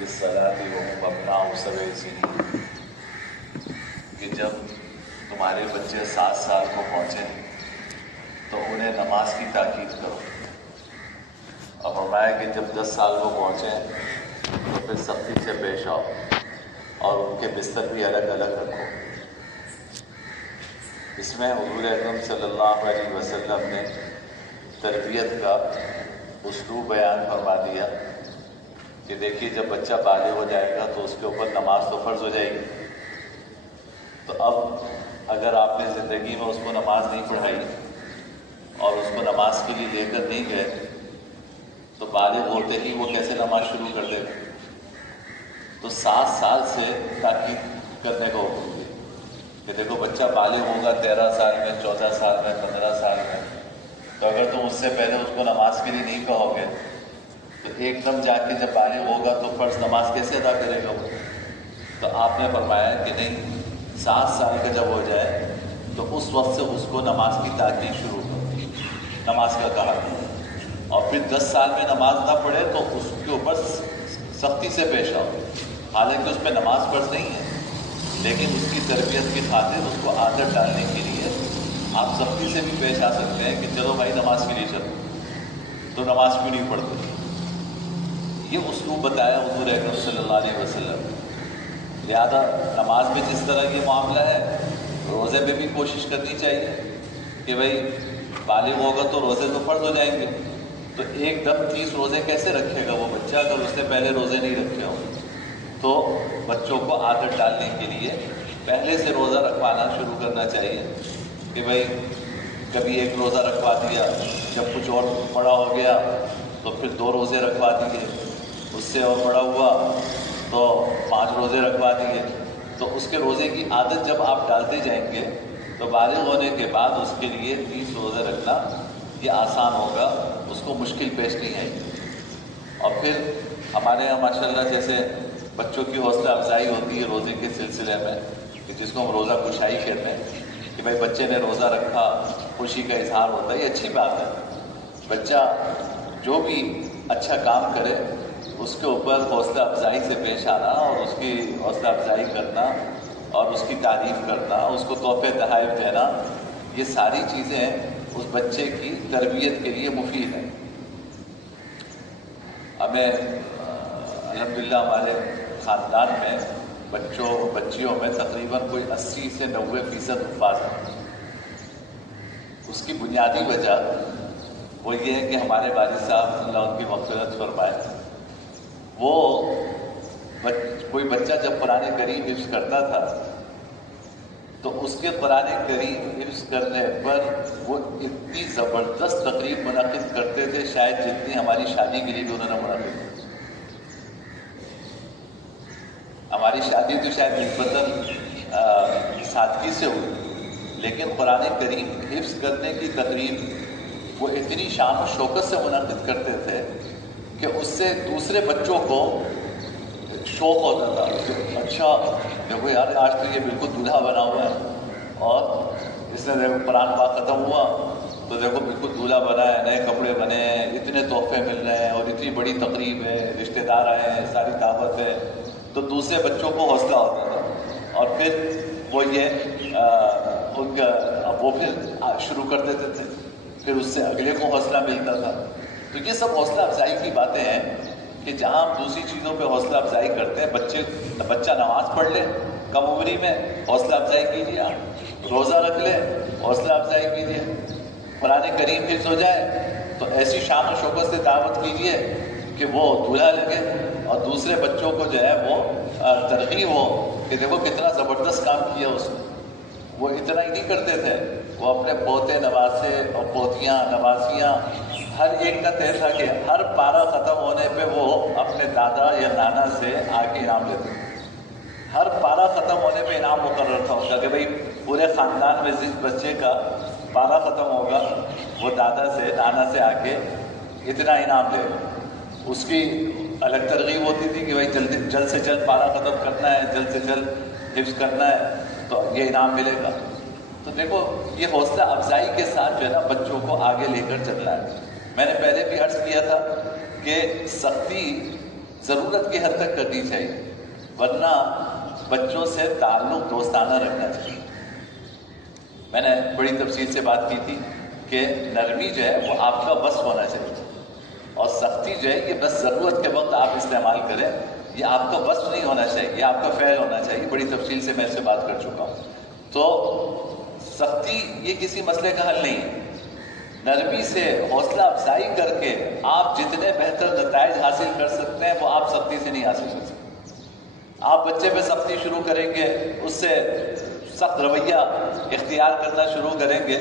بالصلاة وهم أبناء سبع سنين کہ جب تمہارے بچے 7 سال کو پہنچیں تو انہیں نماز کی تاکید کرو، اور فرمایا کہ جب 10 سال کو پہنچیں تو پھر سختی سے پیش آؤ اور ان کے بستر بھی الگ الگ رکھو۔ اس میں حضور اکرم صلی اللہ علیہ وسلم نے تربیت کا اسلوب بیان فرما دیا کہ دیکھیے جب بچہ بالغ ہو جائے گا تو اس کے اوپر نماز تو فرض ہو جائے گی، تو اب اگر آپ نے زندگی میں اس کو نماز نہیں پڑھائی اور اس کو نماز کے لیے لے کر نہیں گئے تو بالغ ہوتے ہی وہ کیسے نماز شروع کر دے گا؟ تو 7 سال سے تاکید کرنے کا حکم دیا کہ دیکھو بچہ بالغ ہوگا 13 سال میں، 14 سال میں، 15 سال میں، تو اگر تم اس سے پہلے اس کو نماز کے لیے نہیں کہو گے تو ایک دم جا کے جب بالغ ہوگا تو فرض نماز کیسے ادا کرے گا وہ؟ تو آپ نے فرمایا کہ نہیں، 7 سال کا جب ہو جائے تو اس وقت سے اس کو نماز کی تاکید شروع کرو، نماز کا کہا، اور پھر 10 سال میں نماز نہ پڑھے تو اس کے اوپر سختی سے پیش آؤ۔ حالانکہ اس پہ نماز فرض نہیں ہے، لیکن اس کی تربیت کی خاطر اس کو عادت ڈالنے کے لیے آپ سختی سے بھی پیش آ سکتے ہیں کہ چلو بھائی نماز کے لیے چلو، تو نماز کیوں نہیں پڑھتے؟ یہ اسلوب بتایا حضور اکرم صلی اللہ علیہ وسلم۔ لہذا نماز میں جس طرح یہ معاملہ ہے، روزے میں بھی کوشش کرنی چاہیے کہ بھائی بالغ ہوگا تو روزے تو فرض ہو جائیں گے، تو ایک دم 30 روزے کیسے رکھے گا وہ بچہ اگر اس نے پہلے روزے نہیں رکھے ہوں؟ تو بچوں کو عادت ڈالنے کے لیے پہلے سے روزہ رکھوانا شروع کرنا چاہیے کہ بھائی کبھی 1 روزہ رکھوا دیا، جب کچھ اور بڑا ہو گیا تو پھر 2 روزے رکھوا دیے، اس سے اور بڑا ہوا تو 5 روزے رکھوا دیے۔ تو اس کے روزے کی عادت جب آپ ڈالتے جائیں گے تو بالغ ہونے کے بعد اس کے لیے 30 روزے رکھنا یہ آسان ہوگا، اس کو مشکل پیش نہیں آئے گی۔ اور پھر ہمارے یہاں ماشاءاللہ جیسے بچوں کی حوصلہ افزائی ہوتی ہے روزے کے سلسلے میں، کہ جس کو ہم روزہ کشائی کہتے ہیں، کہ بھائی بچے نے روزہ رکھا، خوشی کا اظہار ہوتا ہے، یہ اچھی بات ہے۔ بچہ جو بھی اچھا کام کرے اس کے اوپر حوصلہ افزائی سے پیش آنا اور اس کی حوصلہ افزائی کرنا اور اس کی تعریف کرنا، اس کو تحفے تحائف دینا، یہ ساری چیزیں اس بچے کی تربیت کے لیے مفید ہیں۔ ہمیں الحمدللہ ہمارے خاندان میں بچیوں میں تقریباً کوئی 80 سے 90% حفاظ ہیں۔ اس کی بنیادی وجہ وہ یہ ہے کہ ہمارے والد صاحب اللہ ان کی مغفرت فرمائے، وہ کوئی بچہ جب قرآن کریم حفظ کرتا تھا تو اس کے قرآن کریم حفظ کرنے پر وہ اتنی زبردست تقریب منعقد کرتے تھے، شاید جتنی ہماری شادی کے لیے بھی انہوں نے منعقد کی۔ ہماری شادی تو شاید نسبتاً سادگی سے ہوئی، لیکن قرآن کریم حفظ کرنے کی تقریب وہ اتنی شان و شوکت سے منعقد کرتے تھے کہ اس سے دوسرے بچوں کو شوق ہوتا تھا کہ اچھا دیکھو یار آج تو یہ بالکل دولہا بنا ہوا ہے، اور اس نے دیکھو قرآن پاک ختم ہوا تو دیکھو بالکل دولہا بنا ہے، نئے کپڑے بنے ہیں، اتنے تحفے مل رہے ہیں اور اتنی بڑی تقریب ہے، رشتہ دار آئے ہیں، ساری دعوت ہے، تو دوسرے بچوں کو حوصلہ ہوتا تھا، اور پھر وہ یہ ان کا وہ پھر شروع کر دیتے تھے، پھر اس سے اگلے کو حوصلہ ملتا تھا۔ تو یہ سب حوصلہ افزائی کی باتیں ہیں کہ جہاں ہم دوسری چیزوں پہ حوصلہ افزائی کرتے ہیں، بچہ نماز پڑھ لے کم عمری میں، حوصلہ افزائی کیجیے، آپ روزہ رکھ لے، حوصلہ افزائی کیجیے، قرآن کریم حفظ ہو جائے تو ایسی شان و شوکت سے دعوت کیجیے کہ وہ دولہا لگے اور دوسرے بچوں کو جو ہے وہ ترغیب ہو کہ دیکھو کتنا زبردست کام کیا اس نے۔ وہ اتنا ہی نہیں کرتے تھے، وہ اپنے پوتے نواسے اور پوتیاں نواسیاں ہر ایک کا طے تھا کہ ہر پارہ ختم ہونے پہ وہ اپنے دادا یا نانا سے آ کے انعام لیتے تھے۔ ہر پارہ ختم ہونے پہ انعام مقرر تھا ان کا کہ بھائی پورے خاندان میں جس بچے کا پارہ ختم ہوگا وہ دادا سے نانا سے آ کے اتنا انعام لے۔ اس کی الگ ترغیب ہوتی تھی کہ بھائی جلد سے جلد پارہ ختم کرنا ہے، جلد سے جلد حفظ کرنا ہے تو یہ انعام ملے گا۔ تو دیکھو یہ حوصلہ افزائی کے ساتھ جو ہے نا بچوں کو آگے لے کر چلنا ہے۔ میں نے پہلے بھی عرض کیا تھا کہ سختی ضرورت کی حد تک کرنی چاہیے، ورنہ بچوں سے تعلق دوستانہ رکھنا چاہیے۔ میں نے بڑی تفصیل سے بات کی تھی کہ نرمی جو ہے وہ آپ کا بس ہونا چاہیے، اور سختی جو ہے یہ بس ضرورت کے وقت آپ استعمال کریں، یہ آپ کا بس نہیں ہونا چاہیے، یہ آپ کا فعل ہونا چاہیے۔ بڑی تفصیل سے میں اس سے بات کر چکا ہوں۔ تو سختی یہ کسی مسئلے کا حل نہیں ہے۔ نرمی سے حوصلہ افزائی کر کے آپ جتنے بہتر نتائج حاصل کر سکتے ہیں وہ آپ سختی سے نہیں حاصل کر سکتے۔ آپ بچے پہ سختی شروع کریں گے، اس سے سخت رویہ اختیار کرنا شروع کریں گے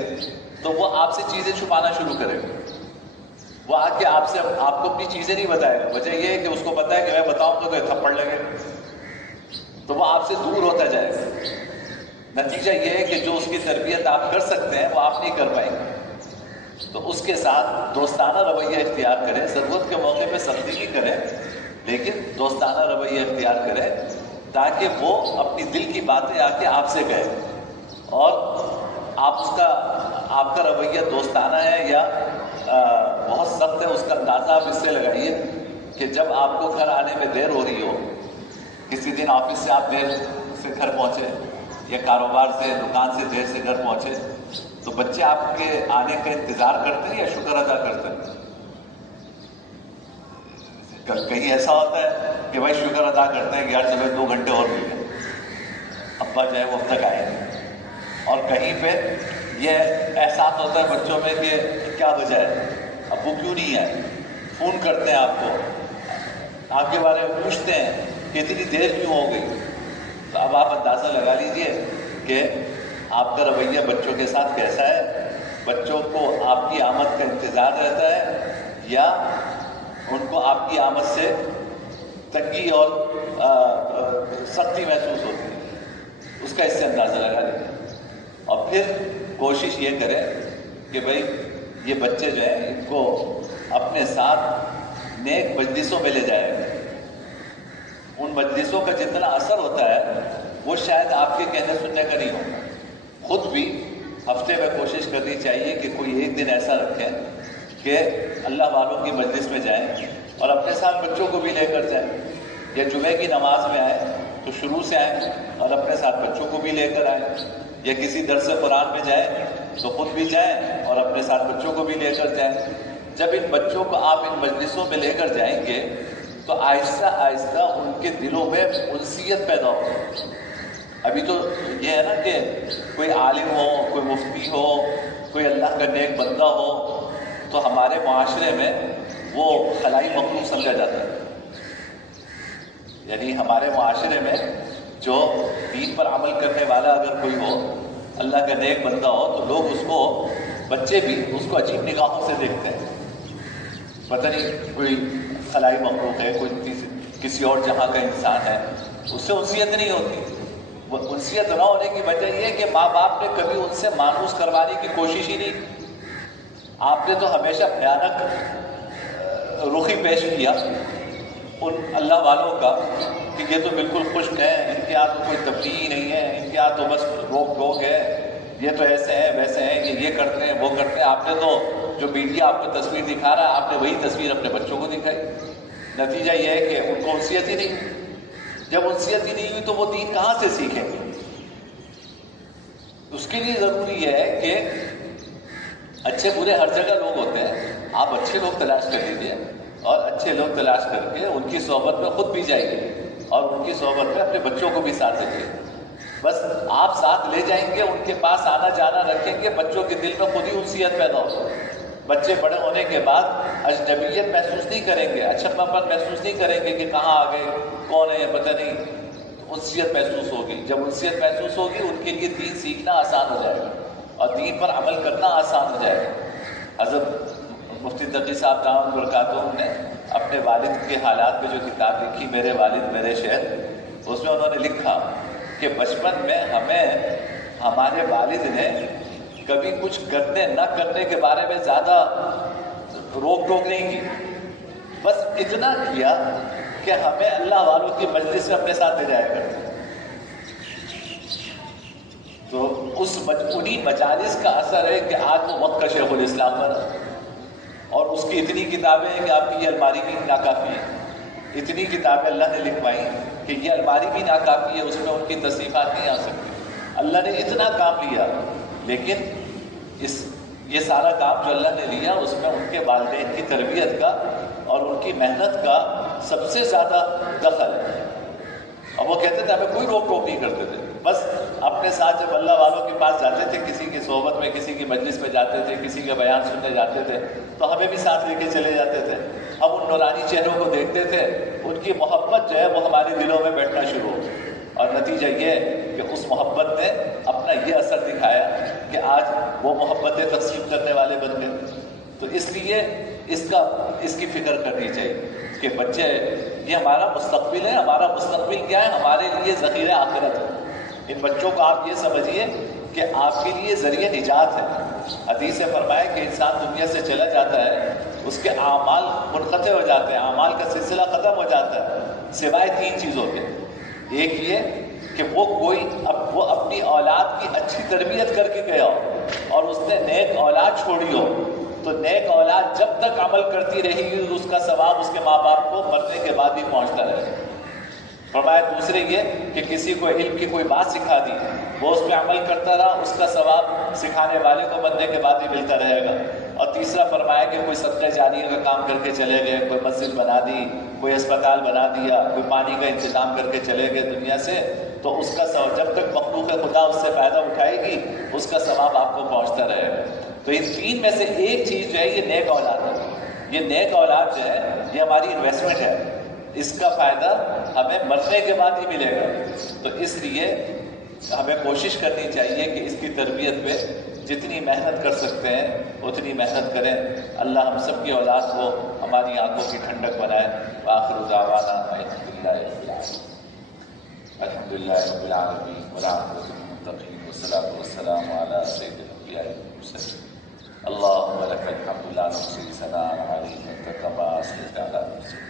تو وہ آپ سے چیزیں چھپانا شروع کرے گا۔ وہ آ کے آپ کو اپنی چیزیں نہیں بتائے گا۔ وجہ یہ ہے کہ اس کو پتہ ہے کہ میں بتاؤں گا تو تھپڑ لگے گا، تو وہ آپ سے دور ہوتا جائے گا۔ نتیجہ یہ ہے کہ جو اس کی تربیت آپ کر سکتے ہیں وہ آپ نہیں کر پائیں گے۔ تو اس کے ساتھ دوستانہ رویہ اختیار کریں، ضرورت کے موقع پہ سختی بھی کریں لیکن دوستانہ رویہ اختیار کریں تاکہ وہ اپنی دل کی باتیں آ کے آپ سے کہیں، اور آپ کا رویہ دوستانہ ہے یا بہت سخت ہے اس کا اندازہ آپ اس سے لگائیے کہ جب آپ کو گھر آنے میں دیر ہو رہی ہو، کسی دن آفس سے آپ دیر سے گھر پہنچے یا کاروبار سے دکان سے دیر سے گھر پہنچے، تو بچے آپ کے آنے کا انتظار کرتے ہیں یا شکر ادا کرتے ہیں؟ کہیں ایسا ہوتا ہے کہ بھائی شکر ادا کرتے ہیں کہ یار چلو 2 گھنٹے اور مل گئے، ابا جو ہے وہ اب تک آئے گے، اور کہیں پہ یہ احساس ہوتا ہے بچوں میں کہ کیا وجہ ہے، ابو کیوں نہیں ہے، فون کرتے ہیں آپ کو، آپ کے بارے میں پوچھتے ہیں کہ اتنی دیر کیوں ہو گئی۔ تو اب آپ اندازہ لگا لیجئے کہ آپ کا رویہ بچوں کے ساتھ کیسا ہے۔ بچوں کو آپ کی آمد کا انتظار رہتا ہے یا ان کو آپ کی آمد سے تنگی اور سختی محسوس ہوتی ہے، اس کا اس سے اندازہ لگا لیجیے۔ اور پھر کوشش یہ کریں کہ بھائی یہ بچے جو ہیں ان کو اپنے ساتھ نیک مجلسوں میں لے جائیں۔ ان مجلسوں کا جتنا اثر ہوتا ہے وہ شاید آپ کے کہنے سننے کا نہیں ہوگا۔ خود بھی ہفتے میں کوشش کرنی چاہیے کہ کوئی ایک دن ایسا رکھیں کہ اللہ والوں کی مجلس میں جائیں اور اپنے ساتھ بچوں کو بھی لے کر جائیں، یا جمعے کی نماز میں آئیں تو شروع سے آئیں اور اپنے ساتھ بچوں کو بھی لے کر آئیں، یا کسی درس قرآن میں جائیں تو خود بھی جائیں اور اپنے ساتھ بچوں کو بھی لے کر جائیں۔ جب ان بچوں کو آپ ان مجلسوں میں لے کر جائیں گے تو آہستہ آہستہ ان کے دلوں میں انسیت پیدا ہوگی۔ ابھی تو یہ ہے نا کہ کوئی عالم ہو، کوئی مفتی ہو، کوئی اللہ کا نیک بندہ ہو تو ہمارے معاشرے میں وہ خلائی مخلوق سمجھا جاتا ہے۔ یعنی ہمارے معاشرے میں جو دین پر عمل کرنے والا اگر کوئی ہو، اللہ کا نیک بندہ ہو، تو لوگ اس کو، بچے بھی اس کو عجیب نگاہوں سے دیکھتے ہیں، پتہ نہیں کوئی خلائی مخلوق ہے، کوئی کسی اور جہاں کا انسان ہے، اس سے انسیت نہیں ہوتی۔ وہ انسیت نہ ہونے کی وجہ یہ ہے کہ ماں باپ نے کبھی ان سے مانوس کروانے کی کوشش ہی نہیں کی۔ آپ نے تو ہمیشہ بھیانک رخی پیش کیا ان اللہ والوں کا کہ یہ تو بالکل خشک ہے، ان کے ہاتھ تو کوئی تبدیلی نہیں ہے، ان کے ہاتھ تو بس روک ٹوک ہے، یہ تو ایسے ہیں ویسے ہیں، یہ کرتے ہیں وہ کرتے ہیں۔ آپ نے تو جو میڈیا آپ کو تصویر دکھا رہا ہے، آپ نے وہی تصویر اپنے بچوں کو دکھائی۔ نتیجہ یہ ہے کہ ان کو انسیت ہی نہیں۔ جب انسیت ہی نہیں ہوئی تو وہ دین کہاں سے سیکھیں گے؟ اس کے لیے ضروری یہ ہے کہ اچھے برے ہر جگہ لوگ ہوتے ہیں، آپ اچھے لوگ تلاش کر لیجیے اور اچھے لوگ تلاش کر کے ان کی صحبت میں خود بھی جائیے اور ان کی صحبت میں اپنے بچوں کو بھی ساتھ رکھیے۔ بس آپ ساتھ لے جائیں گے، ان کے پاس آنا جانا رکھیں گے، بچوں کے دل میں خود ہی انسیت پیدا ہوگی۔ بچے بڑے ہونے کے بعد اجنبیت محسوس نہیں کریں گے، اچھپا پن محسوس نہیں کریں گے کہ کہاں آ گئے، کون ہے پتہ نہیں، انسیت محسوس ہوگی۔ جب انسیت محسوس ہوگی ان کے لیے دین سیکھنا آسان ہو جائے گا اور دین پر عمل کرنا آسان ہو جائے گا۔ حضرت مفتی تقی صاحب دامت برکاتہ نے اپنے والد کے حالات میں جو کتاب لکھی میرے والد میرے شہر، اس میں انہوں نے لکھا کہ بچپن میں ہمیں ہمارے والد نے کبھی کچھ کرنے نہ کرنے کے بارے میں زیادہ روک ٹوک نہیں کی، بس اتنا کیا کہ ہمیں اللہ والوں کی مجلس میں اپنے ساتھ لے جایا کرتے۔ تو انہی مجالس کا اثر ہے کہ آج وہ وقت کا شیخ الاسلام بنا اور اس کی اتنی کتابیں ہیں کہ آپ کی یہ الماری بھی ناکافی ہے۔ اتنی کتابیں اللہ نے لکھوائی کہ یہ الماری بھی ناکافی ہے، اس میں ان کی تصنیفات نہیں آ سکتی. اللہ نے اتنا کام لیا، لیکن یہ سارا کام جو اللہ نے لیا اس میں ان کے والدین کی تربیت کا اور ان کی محنت کا سب سے زیادہ دخل ہے. اور وہ کہتے تھے ہمیں کوئی روک ٹوک نہیں کرتے تھے، بس اپنے ساتھ جب اللہ والوں کے پاس جاتے تھے، کسی کی صحبت میں، کسی کی مجلس میں جاتے تھے، کسی کا بیان سننے جاتے تھے، تو ہمیں بھی ساتھ لے کے چلے جاتے تھے. ہم ان نورانی چہروں کو دیکھتے تھے، ان کی محبت جو ہے وہ ہمارے دلوں میں بیٹھنا شروع ہو. اور نتیجہ یہ ہے کہ اس محبت نے اپنا یہ اثر دکھایا کہ آج وہ محبتیں تقسیم کرنے والے بن گئے. تو اس لیے اس کی فکر کرنی چاہیے کہ بچے یہ ہمارا مستقبل ہے. ہمارا مستقبل کیا ہے؟ ہمارے لیے ذخیرہ آخرت ہے. ان بچوں کو آپ یہ سمجھیے کہ آپ کے لیے ذریعہ نجات ہے. حدیث سے فرمایا کہ انسان دنیا سے چلا جاتا ہے، اس کے اعمال منقطع ہو جاتے ہیں، اعمال کا سلسلہ ختم ہو جاتا ہے سوائے 3 چیزوں کے. ایک یہ کہ وہ اپنی اولاد کی اچھی تربیت کر کے گیا ہو اور اس نے نیک اولاد چھوڑی ہو، تو نیک اولاد جب تک عمل کرتی رہے گی اس کا ثواب اس کے ماں باپ کو مرنے کے بعد بھی پہنچتا رہے گا. فرمایا دوسرے یہ کہ کسی کو علم کی کوئی بات سکھا دی، وہ اس پہ عمل کرتا رہا، اس کا ثواب سکھانے والے کو مرنے کے بعد بھی ملتا رہے گا. اور تیسرا فرمایا کہ کوئی صدقہ جاریہ کا کام کر کے چلے گئے، کوئی مسجد بنا دی، کوئی اسپتال بنا دیا، کوئی پانی کا انتظام کر کے چلے گئے دنیا سے، تو اس کا ثواب جب تک مخلوق خدا اس سے فائدہ اٹھائے گی اس کا ثواب آپ کو پہنچتا رہے گا. تو ان 3 میں سے ایک چیز جو ہے یہ نیک اولاد ہے. یہ نیک اولاد جو ہے یہ ہماری انویسٹمنٹ ہے، اس کا فائدہ ہمیں مرنے کے بعد ہی ملے گا. تو اس لیے ہمیں کوشش کرنی چاہیے کہ اس کی تربیت پہ جتنی محنت کر سکتے ہیں اتنی محنت کریں. اللہ ہم سب کی اولاد کو ہماری آنکھوں کی ٹھنڈک بنائے. وآخر دعوانا الحمد للہ رب العالمین والعاقبۃ للمتقین والصلاۃ والسلام علی سید الانبیاء والمرسلین. اللهم لك الحمد لا نحصي ثناء عليك انت كما اثنيت على نفسك.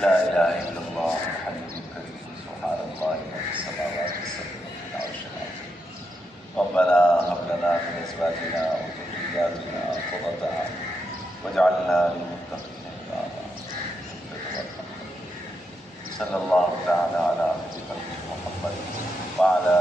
لا اله الا الله الحي الكريم سبحان الله رب السماوات السبع والعرش العظيم. ربنا هب لنا من ازواجنا وذرياتنا قرة اعين واجعلنا للمتقين اماما. صلی اللہ تعالی علی محمد وعلی